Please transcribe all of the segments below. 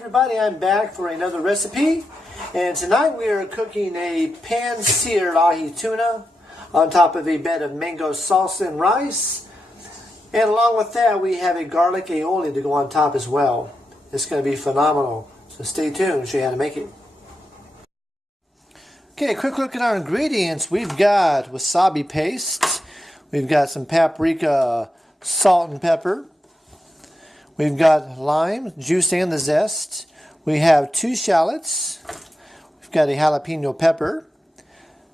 everybody, I'm back for another recipe, and tonight we are cooking a pan-seared ahi tuna on top of a bed of mango salsa and rice, and along with that we have a garlic aioli to go on top as well. It's going to be phenomenal, so stay tuned, show you how to make it. Okay, quick look at our ingredients. We've got wasabi paste, we've got some paprika, salt and pepper, we've got lime, juice and the zest. We have 2 shallots. We've got a jalapeno pepper,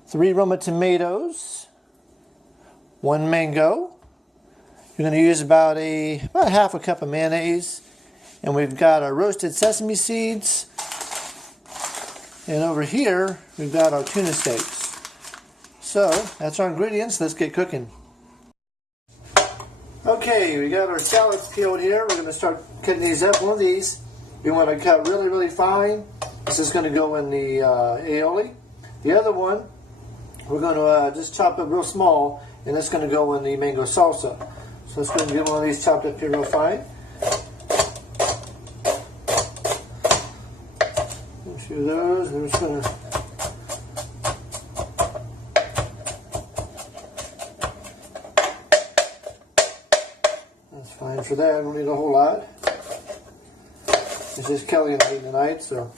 3 Roma tomatoes, 1 mango. You're going to use about half a cup of mayonnaise. And we've got our roasted sesame seeds. And over here, we've got our tuna steaks. So, that's our ingredients. Let's get cooking. Okay, we got our shallots peeled here. We're going to start cutting these up. One of these, we want to cut really, really fine. This is going to go in the aioli. The other one, we're going to just chop up real small, and that's going to go in the mango salsa. So let's go and get one of these chopped up here real fine. A few of those. We're just going to fine for that. I don't need a whole lot. It's just Kelly and me tonight, so.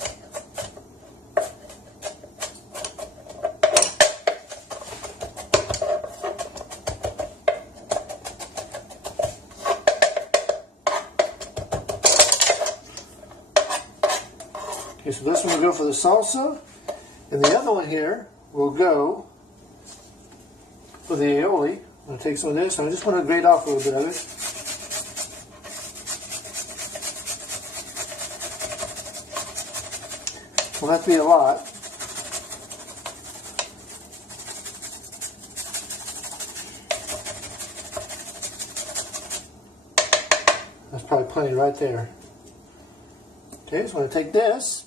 Okay, so this one will go for the salsa, and the other one here will go for the aioli. I'm going to take some of this, and I just want to grate off a little bit of it. Will have to be a lot. That's probably plenty right there. Okay, so I'm going to take this,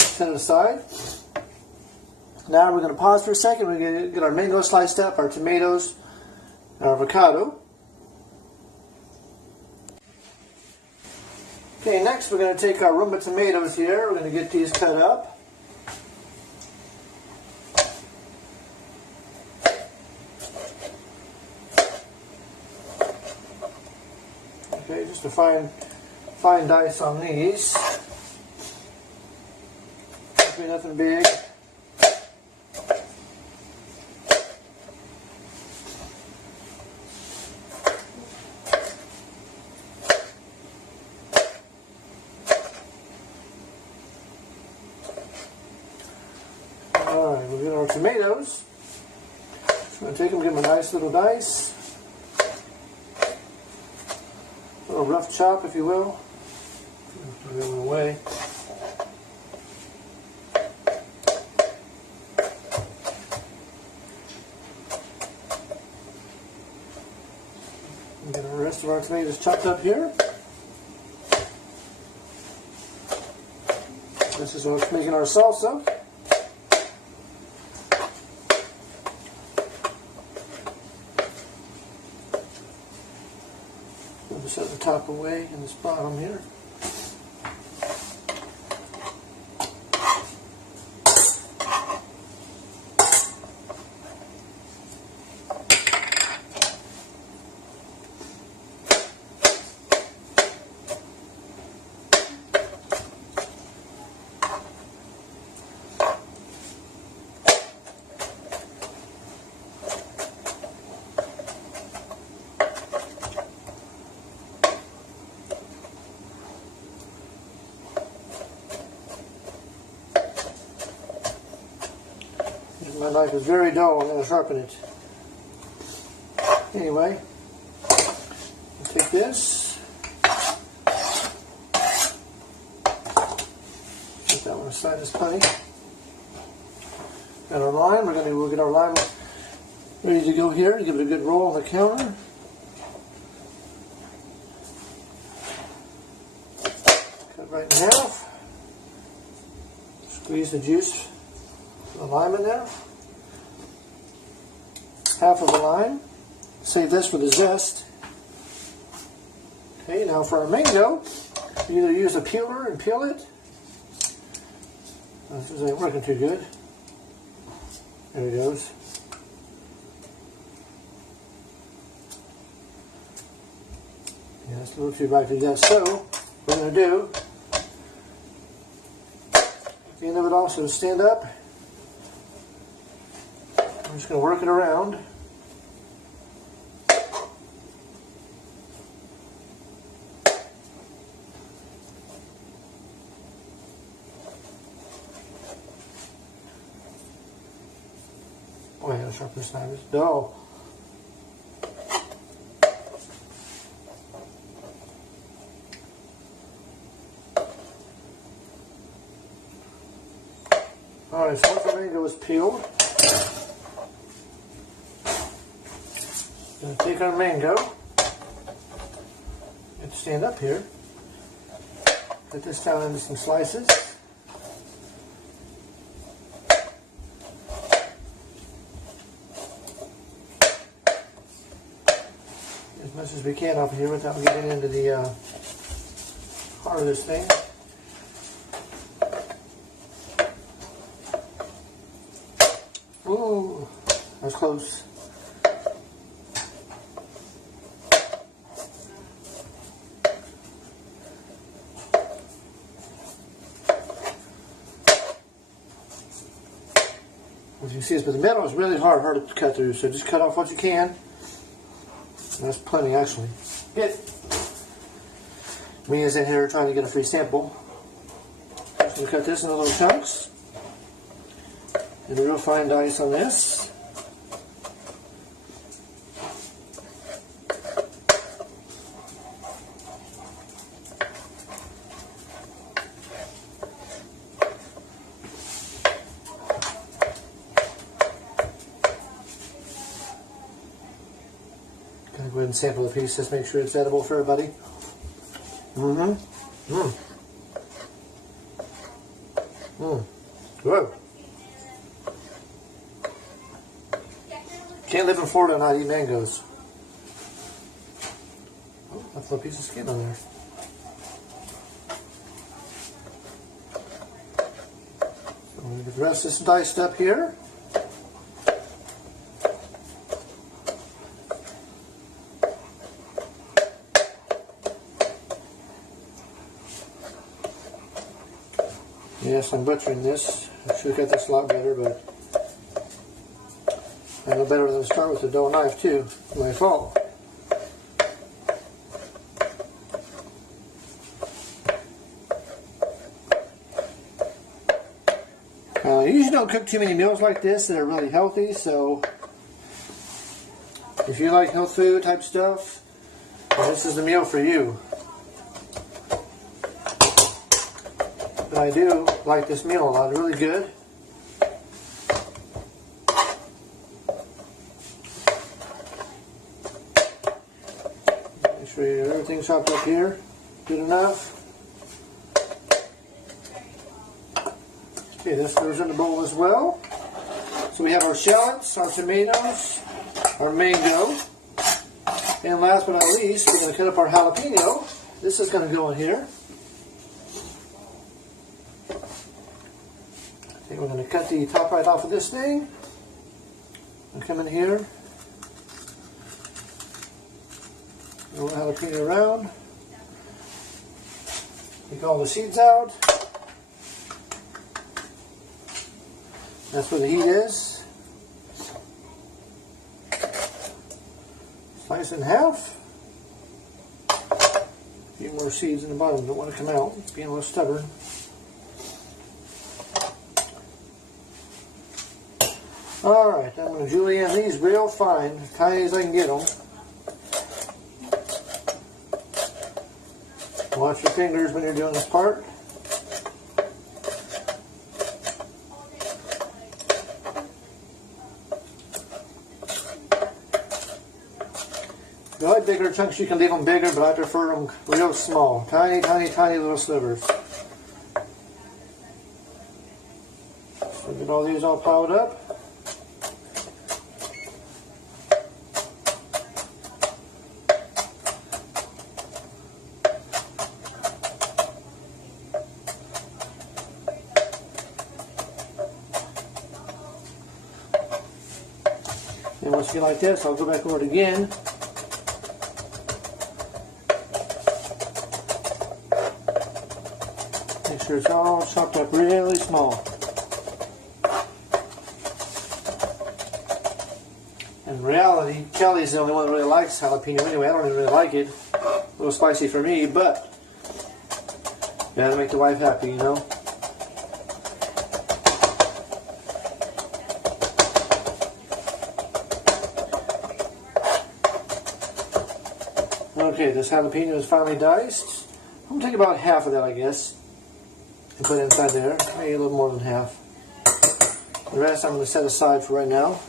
set it aside. Now we're going to pause for a second. We're going to get our mango sliced up, our tomatoes, our avocado. Okay, next we're going to take our Roma tomatoes here. We're going to get these cut up. Okay, just a fine dice on these. Nothing big. Alright, we'll get our tomatoes. Just going to take them, give them a nice little dice. A little rough chop, if you will. Put them away. We'll get the rest of our tomatoes chopped up here. This is what's making our salsa. We'll just set the top away in this bottom here. My knife is very dull, I'm going to sharpen it. Anyway, I'll take this. Put that one aside, is plenty. Got our lime, we'll get our lime ready to go here. Give it a good roll on the counter. Cut right in half. Squeeze the juice of the lime in there. Half of a lime. Save this for the zest. Okay, now for our mango, you either use a peeler and peel it, This isn't working too good. There it goes. Yeah, it's a little too bright for that. So, what we're going to do, at the end of it also, stand up. I'm just going to work it around. Oh, yeah, sharpen this knife. It's dull. Alright, so once the mango is peeled, we're going to take our mango and stand up here, cut this down into some slices. As much as we can off of here without getting into the heart of this thing. Ooh, that's close. As you can see, but the middle is really hard to cut through, so just cut off what you can. That's plenty, actually. Good. Me is in here trying to get a free sample. Just going to cut this into little chunks. And a real fine dice on this. Gotta go ahead and sample the piece, just make sure it's edible for everybody. Good. Can't live in Florida and not eat mangoes. Oh, that's a little piece of skin on there. So I'm going to get the rest of this diced up here. Yes, I'm butchering this. I should have got this a lot better, but I know better than to start with a dull knife too. My fault. I usually don't cook too many meals like this that are really healthy, so if you like health food type stuff, this is the meal for you. But I do like this meal a lot. Really good. Make sure everything's chopped up here. Good enough. Okay, this goes in the bowl as well. So we have our shallots, our tomatoes, our mango, and last but not least, we're going to cut up our jalapeno. This is going to go in here. Okay, we're going to cut the top right off of this thing. And come in here. Roll the jalapeno around. Take all the seeds out. That's where the heat is. Slice it in half. A few more seeds in the bottom don't want to come out. It's being a little stubborn. Alright, I'm going to julienne these real fine, as tiny as I can get them. Watch your fingers when you're doing this part. If you like bigger chunks, you can leave them bigger, but I prefer them real small. Tiny, tiny, tiny little slivers. So get all these all piled up. And once you get like this, I'll go back over it again. Make sure it's all chopped up really small. In reality, Kelly's the only one that really likes jalapeno anyway. I don't even really like it. A little spicy for me, but you gotta make the wife happy, you know. Okay, this jalapeno is finely diced. I'm gonna take about half of that, I guess, and put it inside there. Maybe a little more than half. The rest I'm gonna set aside for right now.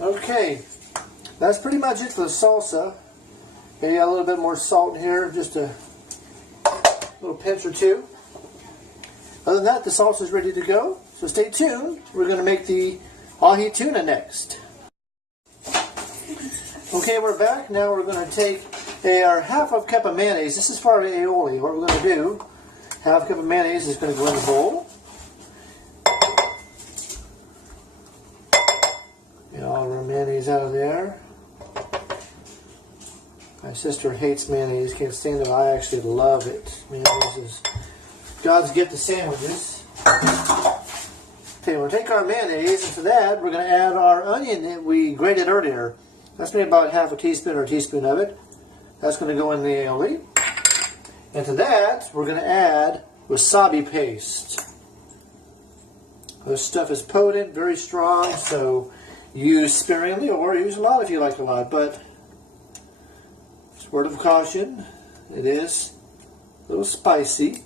Okay, that's pretty much it for the salsa. Maybe a little bit more salt in here, just a little pinch or two. Other than that, the salsa is ready to go. So stay tuned. We're going to make the ahi tuna next. Okay, we're back. Now we're going to take our half of cup of mayonnaise. This is for our aioli. What we're going to do, half a cup of mayonnaise is going to go in the bowl. Get all of our mayonnaise out of there. My sister hates mayonnaise, can't stand it. I actually love it. Mayonnaise is God's gift to sandwiches. Okay, we'll take our mayonnaise, and to that we're going to add our onion that we grated earlier. That's maybe about half a teaspoon or a teaspoon of it. That's going to go in the aioli. And to that we're going to add wasabi paste. This stuff is potent, very strong, so use sparingly or use a lot if you like a lot, but just word of caution, it is a little spicy.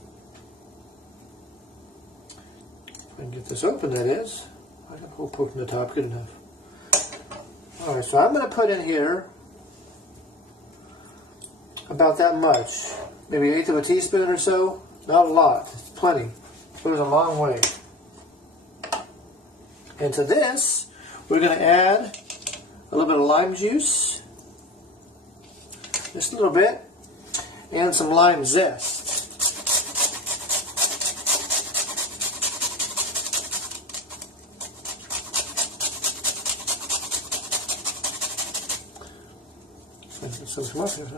If I can get this open, that is. I got a hole poked in the top, good enough. Alright, so I'm going to put in here about that much. Maybe an eighth of a teaspoon or so. Not a lot, it's plenty. It goes a long way. And to this, we're going to add a little bit of lime juice, just a little bit, and some lime zest.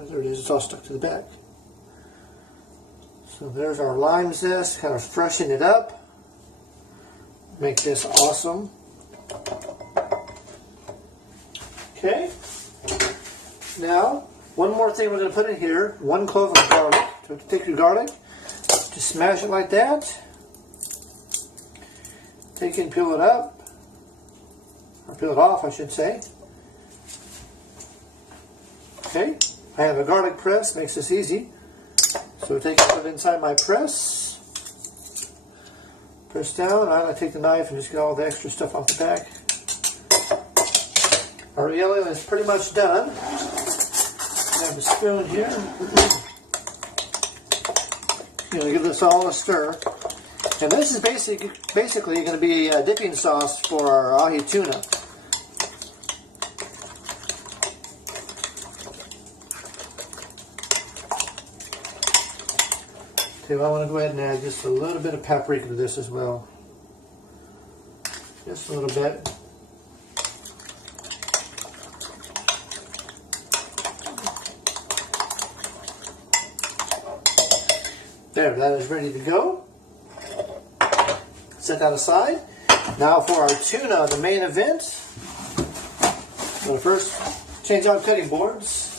There it is, it's all stuck to the back. So there's our lime zest, kind of freshen it up, make this awesome. Okay, now one more thing we're going to put in here, 1 clove of garlic. So take your garlic, just smash it like that, take it and peel it up, or peel it off I should say. Okay, I have a garlic press, makes this easy. So take it, put it inside my press, press down. I'm going to take the knife and just get all the extra stuff off the back. Our aioli is pretty much done. I have a spoon here. I'm going to give this all a stir. And this is basically going to be a dipping sauce for our ahi tuna. Okay, well, I want to go ahead and add just a little bit of paprika to this as well. Just a little bit. There, that is ready to go. Set that aside. Now for our tuna, the main event. So first, change out cutting boards.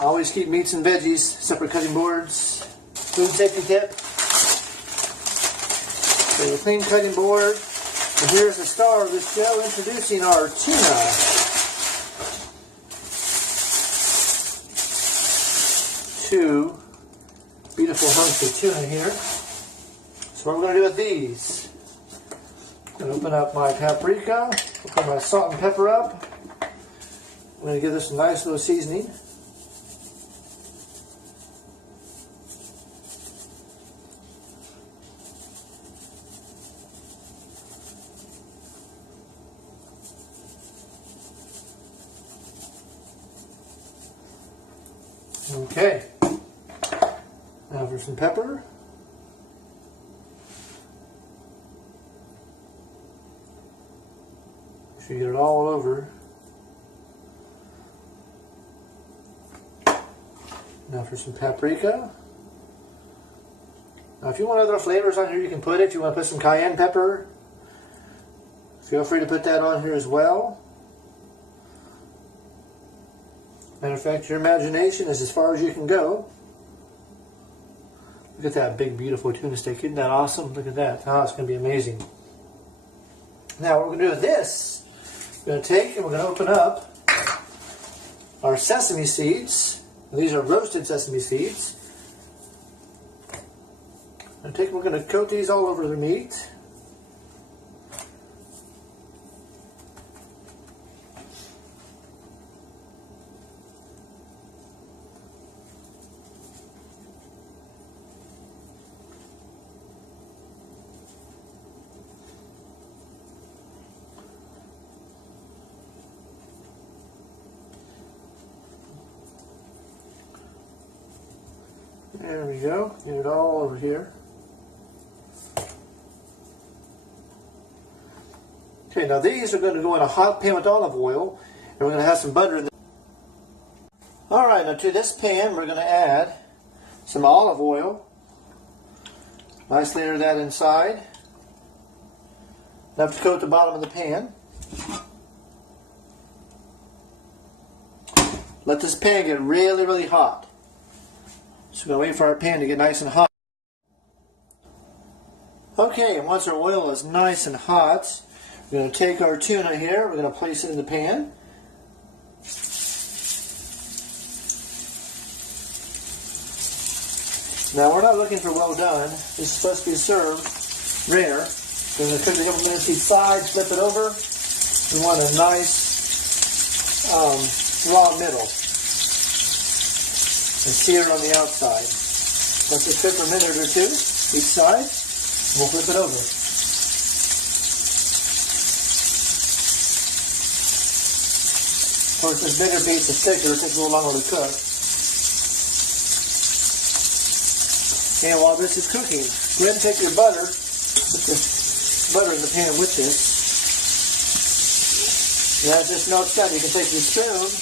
Always keep meats and veggies separate cutting boards. Food safety tip. So a clean cutting board. And here's the star of this show, introducing our tuna. Two beautiful hunks of tuna here. So what we're going to do with these, I'm going to open up my paprika, open my salt and pepper up. I'm going to give this a nice little seasoning. Okay, Now for some pepper. Make sure you get it all over. Now for some paprika. Now if you want other flavors on here, you can put it. If you want to put some cayenne pepper, feel free to put that on here as well. Matter of fact, your imagination is as far as you can go. Look at that big, beautiful tuna steak. Isn't that awesome? Look at that. Oh, it's going to be amazing. Now, what we're going to do with this, we're going to take and we're going to open up our sesame seeds. These are roasted sesame seeds. We're going to coat these all over the meat. There we go. Get it all over here. Okay, now these are going to go in a hot pan with olive oil, and we're going to have some butter in there. Alright, now to this pan we're going to add some olive oil. Nice layer of that inside. Enough to coat the bottom of the pan. Let this pan get really, really hot. So we're going to wait for our pan to get nice and hot. Okay, and once our oil is nice and hot, we're going to take our tuna here, we're going to place it in the pan. Now we're not looking for well done. This is supposed to be served rare. We're going to cook it a couple minutes each side, flip it over. We want a nice raw middle. And sear it on the outside. Let this cook for a minute or two, each side, and we'll flip it over. Of course, this bigger piece is thicker, it takes a little longer to cook. And while this is cooking, go ahead and take your butter, put the butter in the pan with this. And as this melts down, you can take your spoon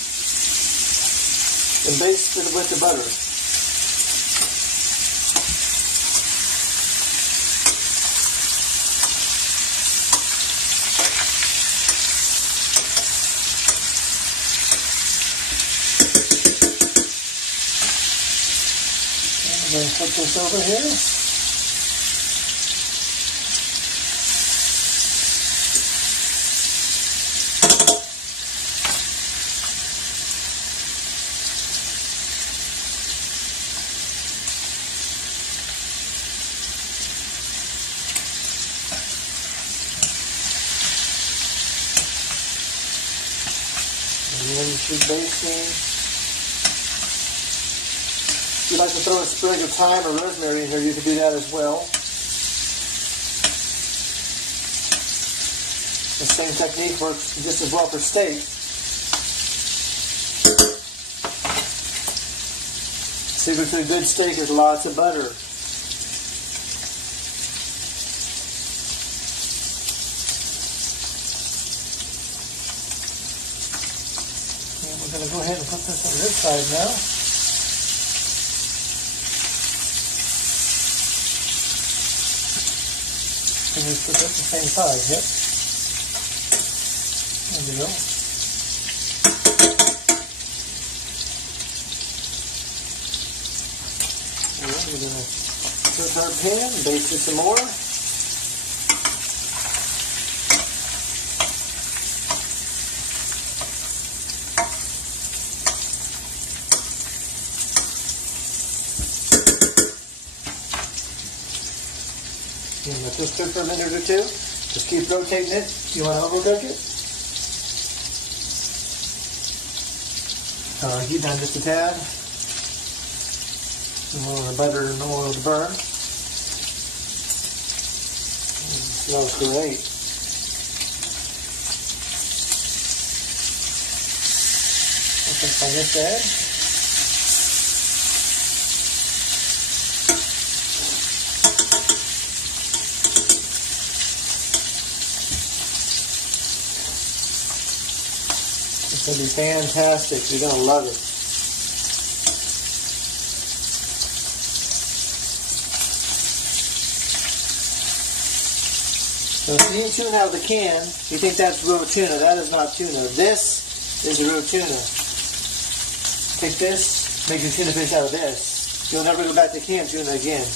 and baste it with the butter. And I'm going to put this over here. And then keep basting. If you'd like to throw a sprig of thyme or rosemary in here, you can do that as well. The same technique works just as well for steak. Secret to a good steak is lots of butter. We're going to go ahead and put this on this side now. And just put this on the same side, yep. There we go. Alright, we're going to put our pan, baste it some more. And let this cook for a minute or two. Just keep rotating it. You want to overcook it? Heat down just a tad. And more of the butter and oil to burn. Smells great. I'll put on this edge. It's going to be fantastic. You're going to love it. So seeing tuna out of the can, you think that's real tuna. That is not tuna. This is real tuna. Take this, make your tuna fish out of this. You'll never go back to canned tuna again.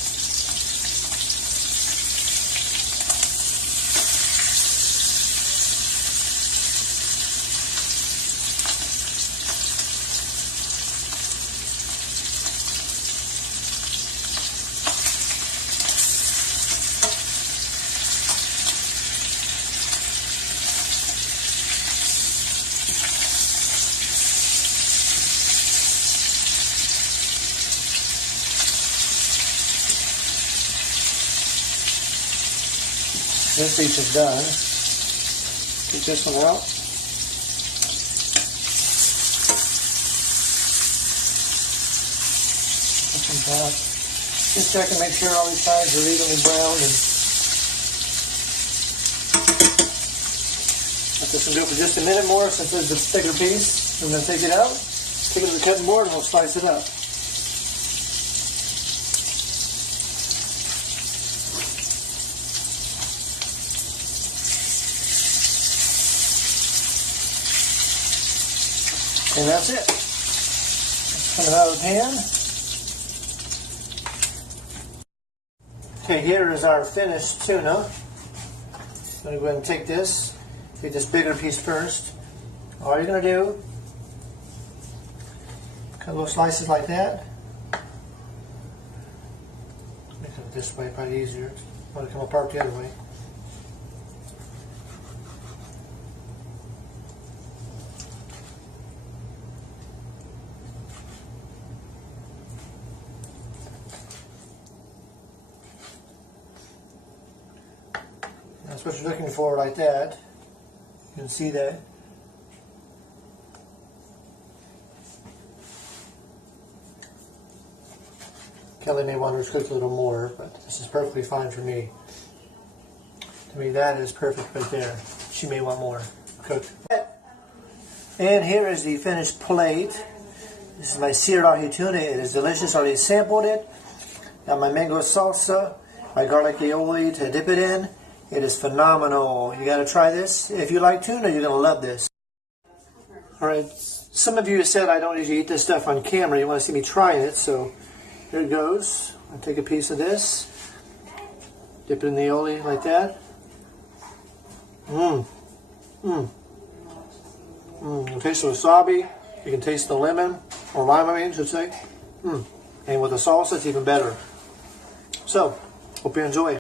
This piece is done. Take this one out. This one's out. Just check and make sure all these sides are evenly browned. And let this one go for just a minute more since it's a thicker piece. I'm going to take it out, take it to the cutting board, and we'll slice it up. And that's it. Let's come out of the pan. Okay, here is our finished tuna. I'm going to go ahead and take this bigger piece first. All you're going to do, cut little slices like that. Make it this way, probably easier. I want to come apart the other way. That's what you're looking for, like that. You can see that. Kelly may want hers cooked a little more, but this is perfectly fine for me. To me, that is perfect right there. She may want more cooked. And here is the finished plate. This is my seared ahi tuna. It is delicious. I already sampled it. Got my mango salsa, my garlic aioli to dip it in. It is phenomenal. You got to try this. If you like tuna, you're going to love this. All right. Some of you said I don't usually eat this stuff on camera. You want to see me trying it, so here it goes. I'll take a piece of this, dip it in the aioli like that. You can taste the wasabi. You can taste the lemon, or lime, I should say. And with the salsa, it's even better. So, hope you enjoy.